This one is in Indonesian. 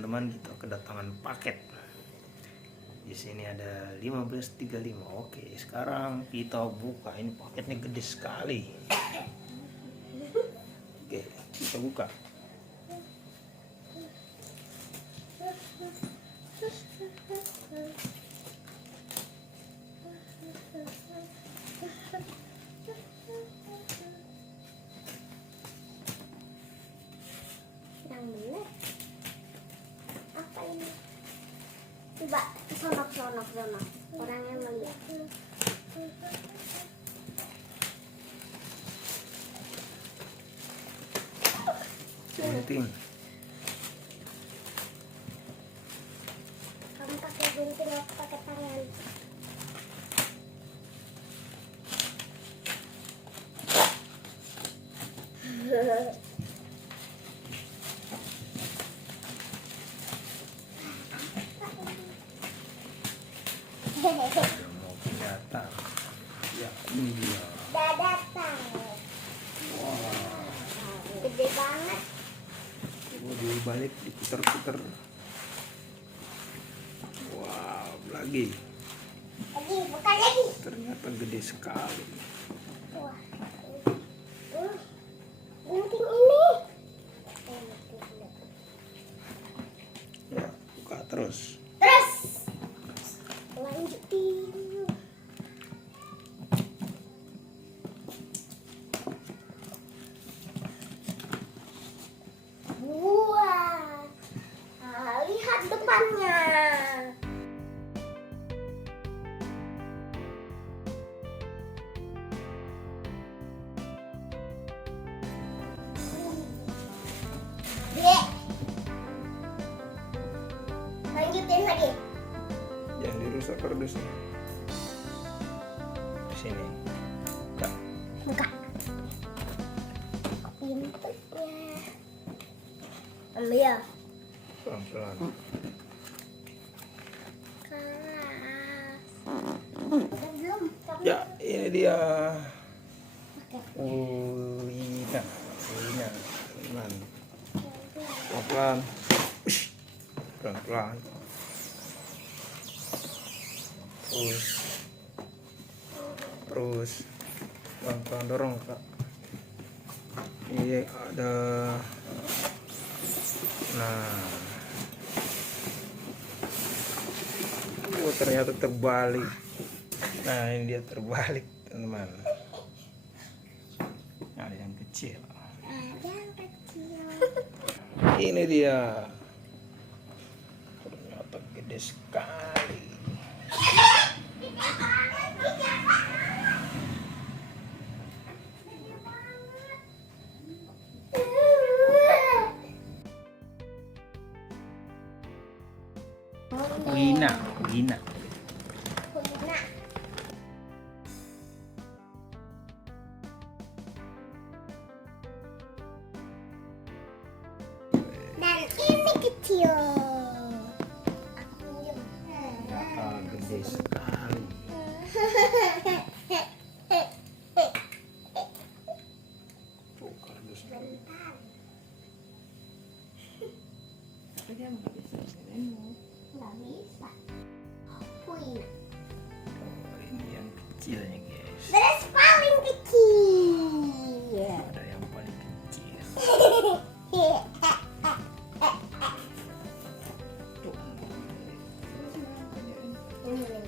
teman-teman, kita kedatangan paket. Di sini ada 1535. Oke, sekarang kita buka. Ini paketnya gede sekali. Oke, kita buka. Yang bener apa ini? Coba sonok orangnya melihat. Gunting. Kamu pakai gunting, aku pakai tangan. Udah mau kelihatan. Ya, ini dia. Udah datang. Gede banget. Oh, dibalik, diputer-puter. Wow, lagi. Lagi, bukan lagi. Ternyata gede sekali. Wah. Gunting ini. Ya, buka terus. Terus lanjutin. Wah, lihat depannya. Dek, lanjutin lagi. Yang dirusak kardusnya. Di sini. Buka. Buka pintunya. Ambil. Pelan-pelan. Keras. Udah belum? Kamu Ya, ini dia. pakai. Ulina. Pelan. Pelan-pelan. Ush. Pelan-pelan. Terus pelan-pelan dorong, Kak. Ini ada. Nah, oh, ternyata terbalik. Nah, ini dia terbalik, teman-teman. Ada yang kecil. Ada yang kecil. Ini dia. Ternyata gede sekali. Ulina. Ulina. Dan ini kecil. Aku minjem. Ternyata gede sekali. Tuh, kardusnya. Bentar. Nggak bisa. Ulina. Oh, ini yang kecilnya, guys. Beres paling kecil. Ada yang paling kecil. Tuh. Ini.